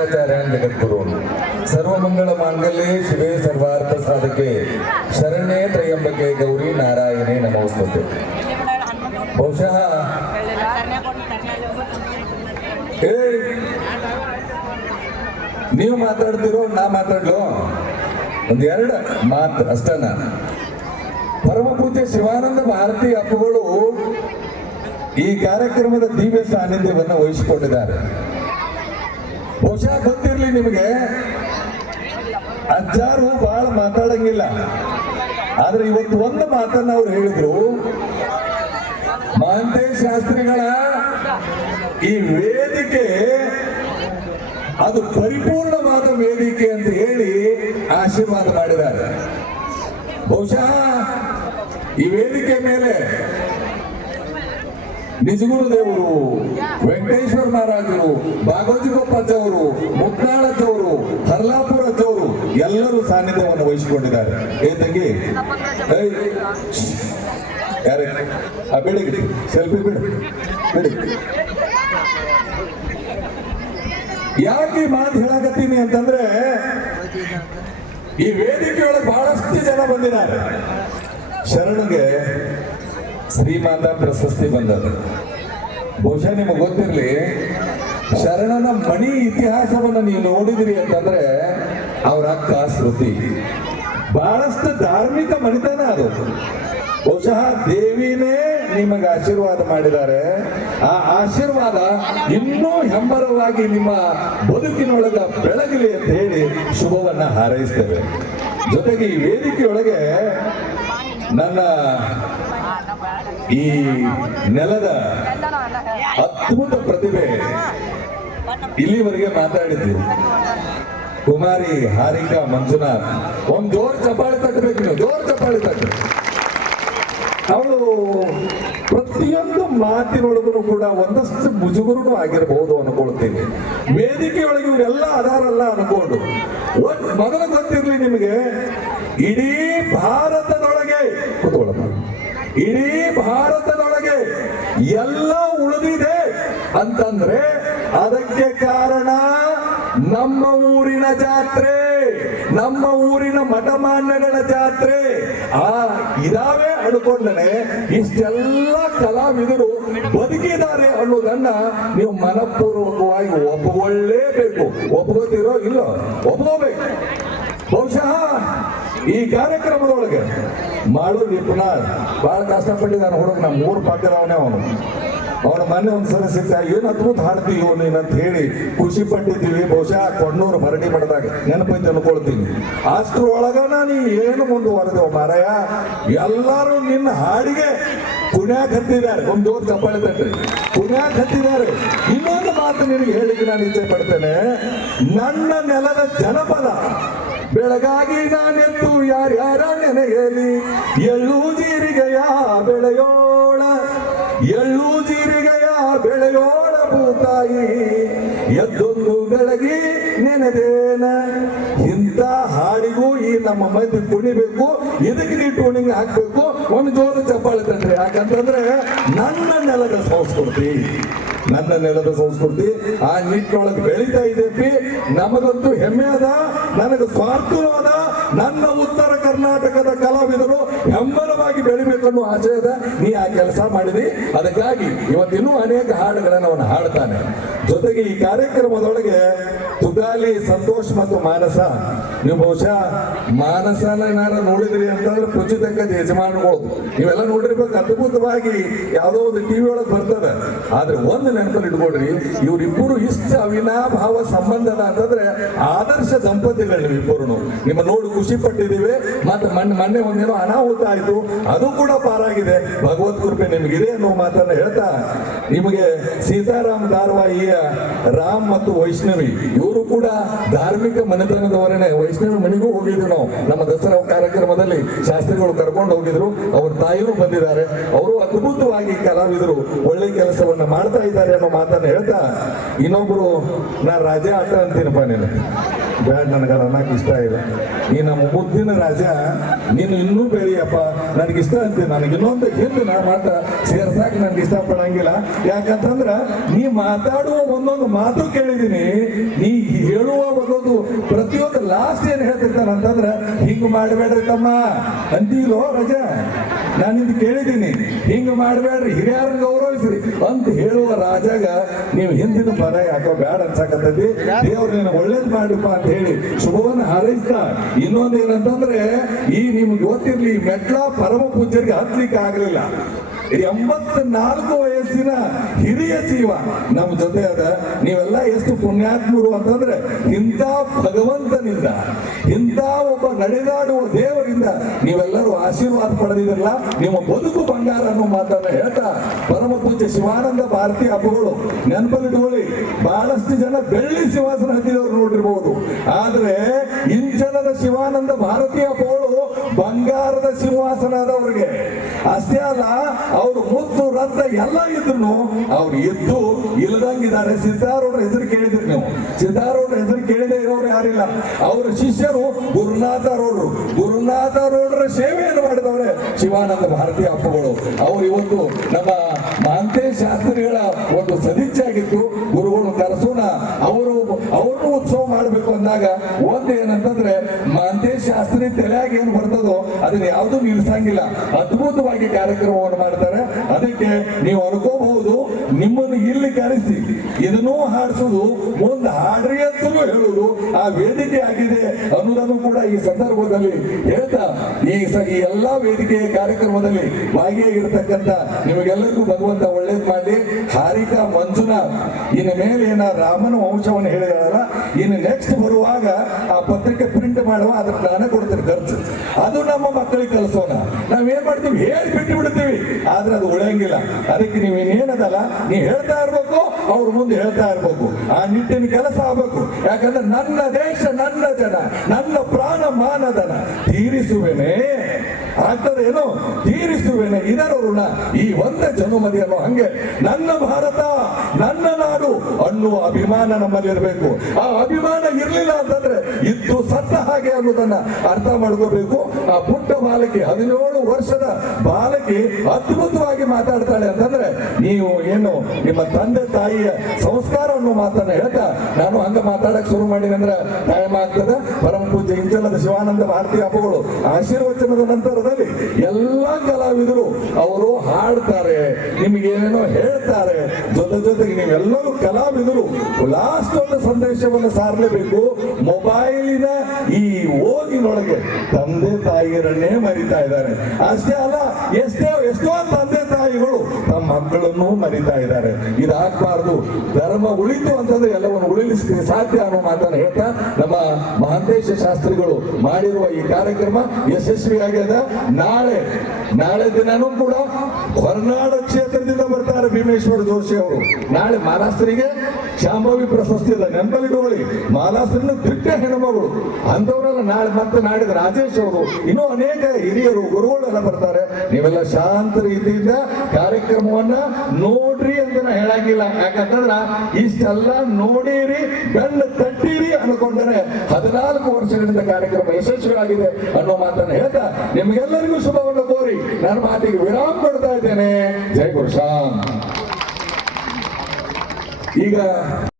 ಶಂಕರಾಚಾರ್ಯ ಜಗದ್ಗುರು ಸರ್ವಮಂಗಳ ಮಾಂಗಲ್ಯೆ ಶಿವೇ ಸರ್ವಾರ್ಥ ಸಾಧಕೆ ಶರಣ್ಯೇ ತ್ರಯಂಬಕೆ ಗೌರಿ ನಾರಾಯಣೇ ನಮೋಸ್ತುತೆ. ಬಹುಶಃ ನೀವು ಮಾತಾಡ್ತಿರೋ ನಾ ಮಾತಾಡ್ಲು? ಒಂದ್ ಎರಡು ಮಾತು ಅಷ್ಟನ. ಪರಮ ಪೂಜ್ಯ ಶಿವಾನಂದ ಭಾರತಿ ಅಪ್ಪುಗಳು ಈ ಕಾರ್ಯಕ್ರಮದ ದಿವ್ಯ ಸಾನ್ನಿಧ್ಯವನ್ನು ವಹಿಸಿಕೊಂಡಿದ್ದಾರೆ. ಬಹುಶಃ ಗೊತ್ತಿರ್ಲಿ ನಿಮಗೆ. ಅಜ್ಜಾರು ಬಹಳ ಮಾತಾಡಂಗಿಲ್ಲ. ಆದ್ರೆ ಇವತ್ತು ಒಂದು ಮಾತನ್ನ ಅವ್ರು ಹೇಳಿದ್ರು. ಮಹಾಂತೇಶ್ ಶಾಸ್ತ್ರಿಗಳ ಈ ವೇದಿಕೆ ಅದು ಪರಿಪೂರ್ಣವಾದ ವೇದಿಕೆ ಅಂತ ಹೇಳಿ ಆಶೀರ್ವಾದ ಮಾಡಿದ್ದಾರೆ. ಬಹುಶಃ ಈ ವೇದಿಕೆ ಮೇಲೆ ನಿಜಗುರು ದೇವರು ವೆಂಕಟೇಶ್ವರ ಮಹಾರಾಜರು ಬಾಗೋಜಿ ಅವರು ಮುಕ್ನಾಳಜ್ಜವರು ಹರ್ಲಾಪುರ ಅಜ್ಜವರು ಎಲ್ಲರೂ ಸಾನ್ನಿಧ್ಯವನ್ನು ವಹಿಸಿಕೊಂಡಿದ್ದಾರೆ. ಏ ತಂಗಿ ಯಾರೇ ಬಿಡಿ, ಸೆಲ್ಫಿ ಬಿಡು ಯಾಕೆ ಮಾತು ಹೇಳಕತ್ತೀನಿ ಅಂತಂದ್ರೆ, ಈ ವೇದಿಕೆಯೊಳಗೆ ಬಹಳಷ್ಟು ಜನ ಬಂದಿದ್ದಾರೆ. ಶರಣಗೆ ಶ್ರೀಮಾತ ಪ್ರಶಸ್ತಿ ಬಂದದ್ದು. ಬಹುಶಃ ನಿಮಗೆ ಗೊತ್ತಿರಲಿ, ಶರಣನ ಮಣಿ ಇತಿಹಾಸವನ್ನು ನೀವು ನೋಡಿದಿರಿ ಅಂತಂದ್ರೆ ಅವರ ಅಕ್ಕ ಶ್ರುತಿ ಬಹಳಷ್ಟು ಧಾರ್ಮಿಕ ಮಣಿತನ ಅದು. ಬಹುಶಃ ದೇವಿನೇ ನಿಮಗೆ ಆಶೀರ್ವಾದ ಮಾಡಿದ್ದಾರೆ. ಆ ಆಶೀರ್ವಾದ ಇನ್ನೂ ಹೆಮ್ಮರವಾಗಿ ನಿಮ್ಮ ಬದುಕಿನೊಳಗ ಬೆಳಗಲಿ ಅಂತ ಹೇಳಿ ಶುಭವನ್ನ ಹಾರೈಸ್ತೇವೆ. ಜೊತೆಗೆ ಈ ವೇದಿಕೆಯೊಳಗೆ ನನ್ನ ಈ ನೆಲದ ಅದ್ಭುತ ಪ್ರತಿಭೆ ಇಲ್ಲಿವರೆಗೆ ಮಾತಾಡಿದ್ದು ಕುಮಾರಿ, ಹಾರಿಕಾ, ಮಂಜುನಾಥ್, ಒಂದ್ ಜೋರ್ ಚಪ್ಪಾಳೆ ತಟ್ಟಬೇಕು ನೀವು, ಜೋರ್ ಚಪ್ಪಾಳೆ ತಟ್ಟು. ಅವಳು ಪ್ರತಿಯೊಂದು ಮಾತಿನೊಳಗೂ ಕೂಡ ಒಂದಷ್ಟು ಮುಜುಗುರುನು ಆಗಿರಬಹುದು ಅನ್ಕೊಳ್ತೀನಿ. ವೇದಿಕೆಯೊಳಗೆ ಇವರೆಲ್ಲ ಅದಾರಲ್ಲ ಅನ್ಕೊಂಡು. ಮೊದಲು ಗೊತ್ತಿರ್ಲಿ ನಿಮಗೆ, ಇಡೀ ಕೂತ್ಕೊಳ್ಳಮ್ಮ ಇಡೀ ಭಾರತದೊಳಗೆ ಎಲ್ಲ ಉಳಿದಿದೆ ಅಂತಂದ್ರೆ ಅದಕ್ಕೆ ಕಾರಣ ನಮ್ಮ ಊರಿನ ಜಾತ್ರೆ, ನಮ್ಮ ಊರಿನ ಮಠಮಾನ್ಯಗಳ ಜಾತ್ರೆ. ಆ, ಇದಾವೆ ಅನ್ಕೊಂಡನೆ ಇಷ್ಟೆಲ್ಲ ಕಲಾವಿದರು ಬದುಕಿದ್ದಾರೆ ಅನ್ನೋದನ್ನ ನೀವು ಮನಪೂರ್ವಕವಾಗಿ ಒಪ್ಪಿಕೊಳ್ಳೇಬೇಕು ಒಪ್ಕೋತಿರೋ ಇಲ್ಲ? ಒಪ್ಕೋಬೇಕು. ಬಹುಶಃ ಈ ಕಾರ್ಯಕ್ರಮದೊಳಗೆ ಮಾಡು ನಿಪುಣ ಬಹಳ ಕಷ್ಟಪಟ್ಟಿದ್ದಾನೆ ಹುಡುಗ, ನಮ್ಮ ಮೂರು ಪಕ್ಕದವನೇ ಅವನು ಅವನ. ಮೊನ್ನೆ ಒಂದ್ಸಲ ಸಿಕ್ತ, ಏನು ಅದ್ಭುತ ಹಾಡ್ತೀವಿ ನೀನು ಅಂತ ಹೇಳಿ ಖುಷಿ ಪಟ್ಟಿದ್ದೀವಿ. ಬಹುಶಃ ಕೊಣ್ಣೂರು ಮರಡಿ ಮಠದಾಗ ನೆನಪೈತೆ ಅನ್ಕೊಳ್ತೀನಿ. ಅಷ್ಟ್ರೊಳಗ ನಾನು ಏನು ಮುಂದುವರೆದೆವು ಮಾರಾಯ? ಎಲ್ಲರೂ ನಿನ್ನ ಹಾಡಿಗೆ ಪುಣ್ಯಾಕ್ ಹತ್ತಿದ್ದಾರೆ. ಒಂದು ಜೋರ್ ಚಪ್ಪಾಳೆ ತಟ್ರಿ. ಪುಣ್ಯಾಕ್ ಹತ್ತಿದ್ದಾರೆ. ಇನ್ನೊಂದು ಮಾತು ನಿನಗೆ ಹೇಳಿಕ್ಕೆ ನಾನು ಇಚ್ಛೆ ಪಡ್ತೇನೆ. ನನ್ನ ನೆಲದ ಜನಪದ ಬೆಳಗಾಗಿ ನಾನೆತ್ತು ಯಾರ್ಯಾರ ನೆನೆಯಲಿ? ಎಳ್ಳು ಜೀರಿಗೆಯ ಬೆಳೆಯೋಳ. ಎಳ್ಳು ಜೀರಿಗೆಯ ಬೆಳೆಯೋಳ ಭೂತಾಯಿ. ಎದ್ದೊಂದು ಬೆಳಗಿ ನೆನೆದೇನ. ಇಂಥ ಹಾಡಿಗೂ ಈ ನಮ್ಮ ಮಂದಿ ಕುಣಿಬೇಕು. ಇದಕ್ಕೆ ನೀವು ಟೂಣಿಂಗ್ ಹಾಕ್ಬೇಕು. ಒಂದು ಜೋರು ಚಪ್ಪಾಳೆ ತಂದ್ರೆ. ಯಾಕಂತಂದ್ರೆ ನನ್ನ ನೆಲದ ಸಂಸ್ಕೃತಿ. ನನ್ನ ನೆಲದ ಸಂಸ್ಕೃತಿ. ಆ ನಿಟ್ಟಿನೊಳಗೆ ಬೆಳೀತಾ ಇದೆ ನಮಗಂತೂ ಹೆಮ್ಮೆ ಅದ. ನನಗೆ ಸ್ವಾರ್ಥವಾದ ನನ್ನ ಉತ್ತರ ಕರ್ನಾಟಕದ ಕಲಾವಿದರು ಹೆಮ್ಮರವಾಗಿ ಬೆಳಿಬೇಕನ್ನು ಆಚೆ ಕೆಲಸ ಮಾಡಿದಿ ಅದಕ್ಕಾಗಿ ಇವತ್ತಿನ್ನೂ ಅನೇಕ ಹಾಡುಗಳನ್ನು ಅವನು ಹಾಡ್ತಾನೆ. ಜೊತೆಗೆ ಈ ಕಾರ್ಯಕ್ರಮದೊಳಗೆ ತುಗಾಲಿ, ಸಂತೋಷ್ ಮತ್ತು ಮಾನಸ. ನೀವು ಬಹುಶಃ ಮಾನಸನ ಏನಾರ ನೋಡಿದ್ರಿ ಅಂತಂದ್ರೆ ಪುಚಿತಕ್ಕದ ಯಜಮಾನಗಳು. ನೀವೆಲ್ಲ ನೋಡಿರ್ಬೇಕು, ಅದ್ಭುತವಾಗಿ ಯಾವುದೋ ಒಂದು ಟಿವಿ ಒಳಗೆ ಬರ್ತದೆ. ಆದ್ರೆ ಒಂದು ನೆನಪಲ್ಲಿ ಇಟ್ಕೊಡ್ರಿ ಇವರಿಬ್ಬರು ಇಷ್ಟ ಅವಿನಾಭಾವ ಸಂಬಂಧದ ಅಂತಂದ್ರೆ ಆದರ್ಶ ದಂಪತಿಗಳು ನೀವಿಬ್ಬರು ನಿಮ್ಮ ನೋಡಿ ಖುಷಿ ಪಟ್ಟಿದ್ದೀವಿ, ಮತ್ತೆ ಮೊನ್ನೆ ಮೊನ್ನೆ ಒಂದೇನೋ ಅನಾಹುತ ಆಯ್ತು, ಅದು ಕೂಡ ಪಾರಾಗಿದೆ. ಭಗವತ್ ಕೃಪೆ ನಿಮಗಿದೆ ಅನ್ನೋ ಮಾತನ್ನ ಹೇಳ್ತಾ, ನಿಮಗೆ ಸೀತಾರಾಮ್ ಧಾರವಾಹಿಯ ರಾಮ್ ಮತ್ತು ವೈಷ್ಣವಿ, ಇವರು ಕೂಡ ಧಾರ್ಮಿಕ ಮನೆತನದವರೇ ವೈಷ್ಣವಿ ಮನೆಗೂ ಹೋಗಿದ್ರು ನಾವು. ನಮ್ಮ ದಸರಾ ಕಾರ್ಯಕ್ರಮದಲ್ಲಿ ಶಾಸ್ತ್ರಿಗಳು ಕರ್ಕೊಂಡು ಹೋಗಿದ್ರು. ಅವ್ರ ತಾಯಿಯೂ ಬಂದಿದ್ದಾರೆ. ಅವರು ಅದ್ಭುತವಾಗಿ ಕಲಾವಿದರು, ಒಳ್ಳೆ ಕೆಲಸವನ್ನ ಮಾಡ್ತಾ ಇದ್ದಾರೆ ಅನ್ನೋ ಮಾತನ್ನ ಹೇಳ್ತಾ, ಇನ್ನೊಬ್ರು ನಾ ರಾಜ ಆಟ ಅಂತೀನಪ್ಪ ನೀನು ಬ್ಯಾಡ ನನಗೆ ಅನ್ನಕ್ಕೆ ಇಷ್ಟ ಇದೆ. ನೀ ನಮ್ಮ ಮುದ್ದಿನ ರಾಜ, ನೀನು ಇನ್ನೂ ಬೆಳೆಯಪ್ಪ ನನಗೆ ಇಷ್ಟ ಅಂತೀನಿ ನನಗೆ ಇನ್ನೊಂದು ಹಿಂದೆ ನಾ ಮಾತ ಸೇರ್ಸಾಕ ನನಗೆ ಇಷ್ಟಪಡಂಗಿಲ್ಲ. ಯಾಕಂತಂದ್ರೆ ನೀ ಮಾತಾಡುವ ಒಂದೊಂದು ಮಾತು ಕೇಳಿದೀನಿ ನೀ ಹೇಳುವ ಒಂದೊಂದು ಪ್ರತಿಯೊಂದು ಲಾಸ್ಟ್ ಏನು ಹೇಳ್ತಿರ್ತಾನ ಅಂತಂದ್ರೆ, ಹಿಂಗ್ ಮಾಡಬೇಡ್ರಿ ತಮ್ಮ. ಅಂತೀಲೋ ರಜ? ನಾನು ಇದು ಕೇಳಿದ್ದೀನಿ. ಹಿಂಗ್ ಮಾಡಬೇಡ್ರಿ ಹಿರಿಯರ ಗೌರವಿಸ್ರಿ. ಅಂತ ಹೇಳುವ ರಾಜಾಗ, ನೀವು ಹಿಂದಿನ ಪದ ಯಾಕೋ ಬೇಡ ಅನ್ಸಕತ್ತೈತಿ ದೇವ್ರು ನಿನ್ನ ಒಳ್ಳೇದ್ ಮಾಡಿಪ್ಪ ಅಂತ ಹೇಳಿ. ಶುಭವನ್ನು ಹಾರೈಸ್ತಾ. ಇನ್ನೊಂದು ಏನಂತಂದ್ರೆ, ಈ ನಿಮ್ಗೆ ಗೊತ್ತಿರ್ಲಿ, ಮೆಟ್ಲ ಪರಮ ಪೂಜ್ಯರಿಗೆ ಹತ್ಲಿಕ್ಕೆ ಆಗ್ಲಿಲ್ಲ. ಎಂಬತ್ನಾಲ್ಕು ವಯಸ್ಸಿನ ಹಿರಿಯ ಜೀವ ನಮ್ಮ ಜೊತೆ ಅದ ನೀವೆಲ್ಲ ಎಷ್ಟು ಪುಣ್ಯಾತ್ಮರು ಅಂತಂದ್ರೆ, ಇಂಥ ಭಗವಂತನಿಂದ, ಇಂಥ ಒಬ್ಬ ನಡೆದಾಡುವ ದೇವರಿಂದ ನೀವೆಲ್ಲರೂ ಆಶೀರ್ವಾದ ಪಡೆದಿರಲ್ಲ ನಿಮ್ಮ ಬದುಕು ಬಂಗಾರ ಅನ್ನೋ ಮಾತನ್ನ ಹೇಳ್ತಾ, ಪರಮ ಪೂಜ್ಯ ಶಿವಾನಂದ ಭಾರತಿ ಹಬ್ಬಗಳು ನೆನಪಲ್ಲಿಟ್ಕೊಳ್ಳಿ. ಬಹಳಷ್ಟು ಜನ ಬೆಳ್ಳಿ ಸಿಂಹಾಸನ ಹತ್ತಿದವರು ನೋಡಿರ್ಬೋದು. ಇಂಚನದ ಶಿವಾನಂದ ಭಾರತೀಯ ಪೋಳು ಬಂಗಾರದ ಸಿಂಹಾಸನ ಆದವ್ರಿಗೆ ಅಷ್ಟೇ ಅಲ್ಲ, ಅವ್ರು ಮುತ್ತು ರತ್ನ ಎಲ್ಲ ಇದ್ರು ಅವ್ರು ಎದ್ದು ಇಲ್ಲದಂಗಿದ್ದಾರೆ ಸಿದ್ಧಾರೂಢರ ಹೆಸರು ಕೇಳಿದ್ರಿ ನೀವು. ಸಿದ್ಧಾರೂಢರ ಹೆಸರು ಕೇಳದೆ ಇರೋರು ಯಾರಿಲ್ಲ. ಅವರ ಶಿಷ್ಯರು ಗುರುನಾಥ ರೋಡ್ರು ಗುರುನಾಥ ರೋಡ್ರ ಸೇವೆಯನ್ನು ಮಾಡಿದವ್ರೆ ಶಿವಾನಂದ ಭಾರತೀಯ ಅಪ್ಪಗಳು ಅವರು ಇವತ್ತು ನಮ್ಮ ಮಹಾಂತೇಶ ಶಾಸ್ತ್ರಿಗಳ ಒಂದು ಸದಿಚ್ಛಾಗಿತ್ತು ಗುರುಗಳು ಕರೆಸು ಅಂದಾಗ ಒಂದ್ ಏನಂತಂದ್ರೆ ಮಹಾಂತೇಶ ಶಾಸ್ತ್ರಿ ತಲೆಯಾಗ ಏನು ಬರ್ತದೋ ಅದನ್ನ ಯಾವುದು ನಿಲ್ಸಂಗಿಲ್ಲ. ಅದ್ಭುತವಾಗಿ ಕಾರ್ಯಕ್ರಮವನ್ನು ಮಾಡ್ತಾರೆ. ಅದಕ್ಕೆ ನೀವು ಅನ್ಕೋಬಹುದು, ನಿಮ್ಮನ್ನು ಇಲ್ಲಿ ಕರೆಸಿ, ಇದನ್ನೂ ಹಾಡಿಸೋದು, ಮುಂದೆ ಹಾಡ್ರಿ ಅಂತಲೂ ಹೇಳುವುದು ಆ ವೇದಿಕೆ ಆಗಿದೆ ಅನ್ನೋದನ್ನು ಕೂಡ ಈ ಸಂದರ್ಭದಲ್ಲಿ ಹೇಳ್ತಾ, ಈ ಈ ಎಲ್ಲಾ ವೇದಿಕೆಯ ಕಾರ್ಯಕ್ರಮದಲ್ಲಿ ಭಾಗಿಯಾಗಿರ್ತಕ್ಕಂಥ ನಿಮಗೆಲ್ಲರಿಗೂ ಭಗವಂತ ಒಳ್ಳೇದ್ ಮಾಡಿ ಹಾರಿಕಾ ಮಂಜುನಾಥ್, ಇನ್ನು ಮೇಲೆ ಏನ ರಾಮನ ವಂಶವನ್ನು ಹೇಳಿದಾರಲ್ಲ, ಇನ್ನು ನೆಕ್ಸ್ಟ್ ಬರುವಾಗ ಆ ಪತ್ರಿಕೆ ಪ್ರಿಂಟ್ ಮಾಡುವ ಅದಕ್ಕೆ ನಾನೇ ಕೊಡ್ತೀನಿ ಖರ್ಚು. ಅದು ನಮ್ಮ ಮಕ್ಕಳಿಗೆ ಕಲಿಸೋಣ. ನಾವೇನ್ ಮಾಡ್ತೀವಿ? ಹೇಳಿ ಬಿಟ್ಟು ಬಿಡ್ತೀವಿ. ಆದ್ರೆ ಅದು ಉಳಿಯಂಗಿಲ್ಲ. ಅದಕ್ಕೆ ನೀವು ಇನ್ನೇನದಲ್ಲ ನೀ ಹೇಳ್ತಾ ಇರ್ಬೇಕು, ಅವ್ರ ಮುಂದೆ ಹೇಳ್ತಾ ಇರ್ಬೇಕು. ಆ ನಿಟ್ಟಿನ ಕೆಲಸ ಆಗ್ಬೇಕು. ಯಾಕಂದ್ರೆ ನನ್ನ ದೇಶ ನನ್ನ ಜನ, ನನ್ನ ಪ್ರಾಣ ಮಾನದನ ತೀರಿಸುವೆನೆ ಆಗ್ತದೆ ಏನು ತೀರಿಸುವೆನೆ ಇದರ ಋಣ ಈ ಒಂದೇ ಜನುಮದಿ ಅನ್ನೋ ಹಂಗೆ. ನನ್ನ ಭಾರತ, ನನ್ನ ನಾಡು ಅನ್ನುವ ಅಭಿಮಾನ ನಮ್ಮಲ್ಲಿ ಇರಬೇಕು ಆ ಅಭಿಮಾನ ಇರಲಿಲ್ಲ ಅಂತಂದ್ರೆ ಇದ್ದು ಸತ್ತ ಹಾಗೆ ಅನ್ನೋದನ್ನ ಅರ್ಥ ಮಾಡ್ಕೋಬೇಕು. ಆ ಪುಟ್ಟ ಬಾಲಕಿ, ಹದಿನೇಳು ವರ್ಷದ ಬಾಲಕಿ ಅದ್ಭುತವಾಗಿ ಮಾತಾಡ್ತಾಳೆ ಅಂತಂದ್ರೆ ನೀವು ಏನು ನಿಮ್ಮ ತಂದೆ ತಾಯಿಯ ಸಂಸ್ಕಾರವನ್ನು ಮಾತನ್ನ ಹೇಳ್ತಾ, ನಾನು ಹಂಗ ಮಾತಾಡಕ್ ಶುರು ಮಾಡಿದೆ ಅಂದ್ರೆ ಟೈಮ್ ಆಗ್ತದೆ. ಪರಮ ಪೂಜ್ಯ ಇಂಚಲದ ಶಿವಾನಂದ ಭಾರತೀಯ ಹಬ್ಬಗಳು ಆಶೀರ್ವಚನದ ನಂತರದಲ್ಲಿ ಎಲ್ಲ ಕಲಾವಿದರು ಅವರು ಹಾಡ್ತಾರೆ ನಿಮಗೆ ಏನೇನೋ ಹೇಳ್ತಾರೆ. ಜೊತೆ ಜೊತೆಗೆ ನೀವೆಲ್ಲರೂ ಕಲಾವಿದರು ಲಾಸ್ಟ್ ಒಂದು ಸಂದೇಶವನ್ನು ಸಾರಲೇಬೇಕು. ಮೊಬೈಲಿನ ಈ ಓದಿನೊಳಗೆ ತಂದೆ ತಾಯಿಯರನ್ನೇ ಮರಿತಾ ಇದ್ದಾರೆ. ಅಷ್ಟೇ ಅಲ್ಲ, ಎಷ್ಟೇ, ಎಷ್ಟೋ ತಂದೆ ತಾಯಿಗಳು ಮಕ್ಕಳನ್ನು ಮರಿತಾ ಇದ್ದಾರೆ. ಇದಾಗಬಾರ್ದು. ಧರ್ಮ ಉಳಿತು ಅಂತಂದ್ರೆ ಎಲ್ಲವನ್ನು ಉಳಿಲಿಕ್ಕೆ ಸಾಧ್ಯ ಅನ್ನೋ ಮಾತನ್ನು ಹೇಳ್ತಾ ನಮ್ಮ ಮಹಾಂತೇಶ ಶಾಸ್ತ್ರಿಗಳು ಮಾಡಿರುವ ಈ ಕಾರ್ಯಕ್ರಮ ಯಶಸ್ವಿಯಾಗ್ಯದ. ನಾಳೆ ನಾಳೆ ದಿನನೂ ಕೂಡ ಹೊರನಾಡ ಕ್ಷೇತ್ರದಿಂದ ಬರ್ತಾರೆ ಭೀಮೇಶ್ವರ ಜೋಶಿ ಅವರು. ನಾಳೆ ಮಾಲಾಸ್ತ್ರಿಗೆ ಶಾಂಭವಿ ಪ್ರಶಸ್ತಿ ಇದೆ ನೆನಪಲ್ಲಿಟ್ಕೊಳ್ಳಿ ಮಾಲಾಸ್ತ್ರಿನ ದಿಟ್ಟ ಹೆಣ್ಮಗಳು. ಅಂಥವರೆಲ್ಲ ನಾಳೆ ಮತ್ತೆ ನಾಡಿದ ರಾಜೇಶ್ ಅವರು, ಇನ್ನೂ ಅನೇಕ ಹಿರಿಯರು ಗುರುಗಳೆಲ್ಲ ಬರ್ತಾರೆ. ನೀವೆಲ್ಲ ಶಾಂತ ರೀತಿಯಿಂದ ಕಾರ್ಯಕ್ರಮವನ್ನ ನೋಡ್ರಿ ಅಂತ ನಾ ಹೇಳಂಗಿಲ್ಲ. ಯಾಕಂತಂದ್ರ ಇಷ್ಟೆಲ್ಲ ನೋಡಿರಿ ಬೆಳ್ಳ ತಟ್ಟಿರಿ ಅನ್ಕೊಂಡ್ರೆ ಹದಿನಾಲ್ಕು ವರ್ಷಗಳಿಂದ ಕಾರ್ಯಕ್ರಮ ಯಶಸ್ವಿಯಾಗಿದೆ ಅನ್ನೋ ಮಾತನ್ನ ಹೇಳ್ತಾ ನಿಮ್ಗೆಲ್ಲರಿಗೂ ಶುಭವನ್ನು ಕೋರಿ ನನ್ನ ಮಾತಿಗೆ ವಿರಾಮ ಕೊಡ್ತಾ ಇದ್ದೇನೆ. ಜೈ ಗುರುಶಾಮ್. 一个